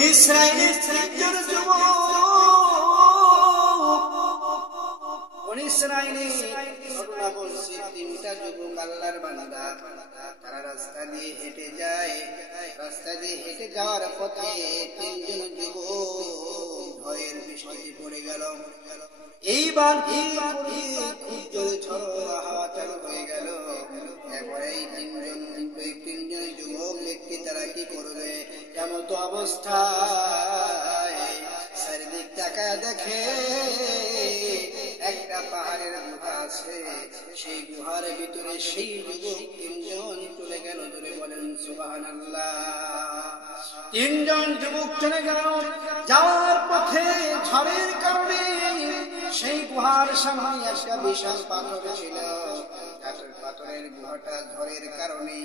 ইসরাইলের তিনজন যুবক, তিনটা যুবক আল্লাহর বান্দা, তারা রাস্তা দিয়ে হেঁটে যায়। রাস্তা দিয়ে হেঁটে যাওয়ার পথে তিনজন যুবক ভয়ের বৃষ্টিতে পড়ে গেল। এইবার খুব জোরে ঝড় হাওয়া চালু হয়ে গেল। এরপরে এই তিনজন যুবক ব্যক্তি তারা কি করবে? এমন তো অবস্থায় চারিদিক তাকায় দেখে একটা পাহাড়ের গুহা আছে। সেই গুহার ভিতরে সেই যুবক তিনজন চলে গেল। ধরে বলেন সুবহানাল্লাহ। তিনজন যুবক চলে গেল। যাওয়ার পথে ঝড়ের কারণে সেই গুহার সামনে একটা বিশাল পাথর ছিল। পাথরের গুহাটা ঝড়ের কারণে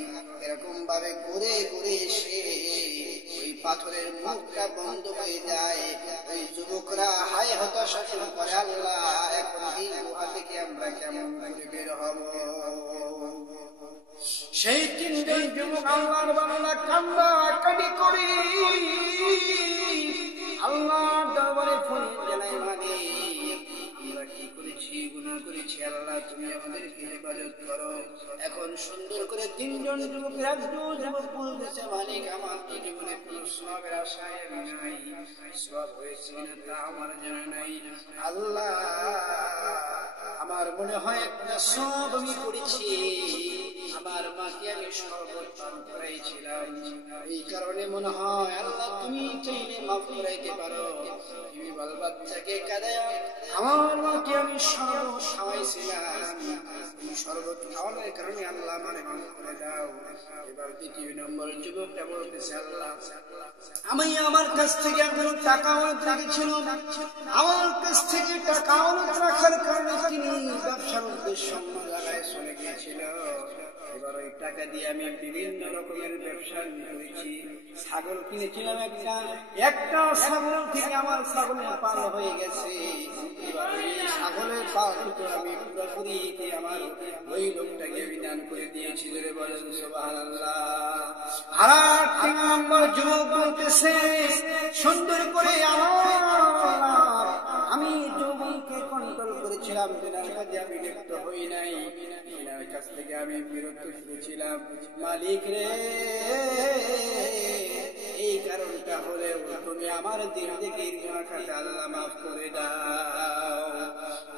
এরকম ভাবে ঘুরে ঘুরে এসে ওই পাথরের মুখটা বন্ধ হয়ে যায়। ওই যুবকরা হায় হতাশা শুরু করে, আল্লাহ এখন এই গুহা থেকে আমরা কেমন করে বের হব? সেই তিনজন যুবক আল্লাহর বান্দা কান্না কাটি করে আল্লাহর দরবারে ফরিয়াদ জানায়, মানে আমরা কি করেছি, গুনাহ করেছি, আল্লাহ তুমি আমাদেরকে হেফাজত করো। এখন সুন্দর করে তিনজন যুবকের একজন যুবক বলতেছে, মালিক আমার তো জীবনে কোনো সওয়াবের আশায় আমি নাই, সওয়াব হয়েছে না তা আমার জানা নাই। আল্লাহ আমার মনে হয় একটা সওয়াব আমি করেছি, আমার মাকে আমি শরবত পান করাইছিলাম, এই কারণে মনে হয় আল্লাহ তুমি চাইলে মাফ করাইতে পারো। তুমি বাল বাচ্চাকে কাঁদায় আমার মাকে আমি শরবত খাওয়াইছিলাম, শরবত খাওয়ানোর কারণে আল্লাহ আমারে মাফ করে দাও। এবার দ্বিতীয় নম্বর যুবকটা বলতেছে, আল্লাহ আমি আমার কাছ থেকে একজন টাকা অনেক রেখেছিল, আমার কাছ থেকে টাকা অনেক রাখার কারণে তিনি ব্যবসার উদ্দেশ্য লাগায় চলে গিয়েছিল। এবার ওই টাকা দিয়ে আমি বিভিন্ন রকমের ব্যবসা করেছি। ছাগল কিনেছিলাম একটা ছাগল থেকে আমার ছাগলের পাল হয়ে গেছে। এবার ওই ছাগলের পাল দুটো আমি পুরোপুরি আমার ওই লোকটাকে আমি দান করে দিয়েছি। ধরে বলেন সুবহানাল্লাহ। আর তিন নম্বর যুবক বলতেছে, সুন্দর করে আমি যৌবনকে কন্ট্রোল করেছিলাম, যেনার কাজে আমি লিপ্ত হই নাই, যেনার কাছ থেকে আমি বিরত করেছিলাম। মালিক রে, এই কারণটা হলে তুমি আমার দিন থেকে গুনাহটা আল্লাহ মাফ করে দাও।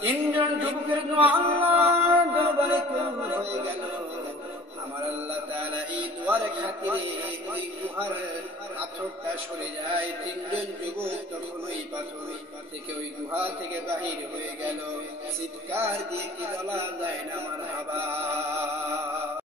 তিনজন যুবকের আল্লাহর দরবারে কবুল হয়ে গেল। আমার আল্লাহ তাআলা এই দুয়ার খাতিরে ওই গুহার পাথরটা সরে যায়। তিনজন যুবক তখন ওই পাথর থেকে ওই গুহা থেকে বাহির হয়ে গেল। চিৎকার দিয়ে কি বলা যায় না মারহাবা।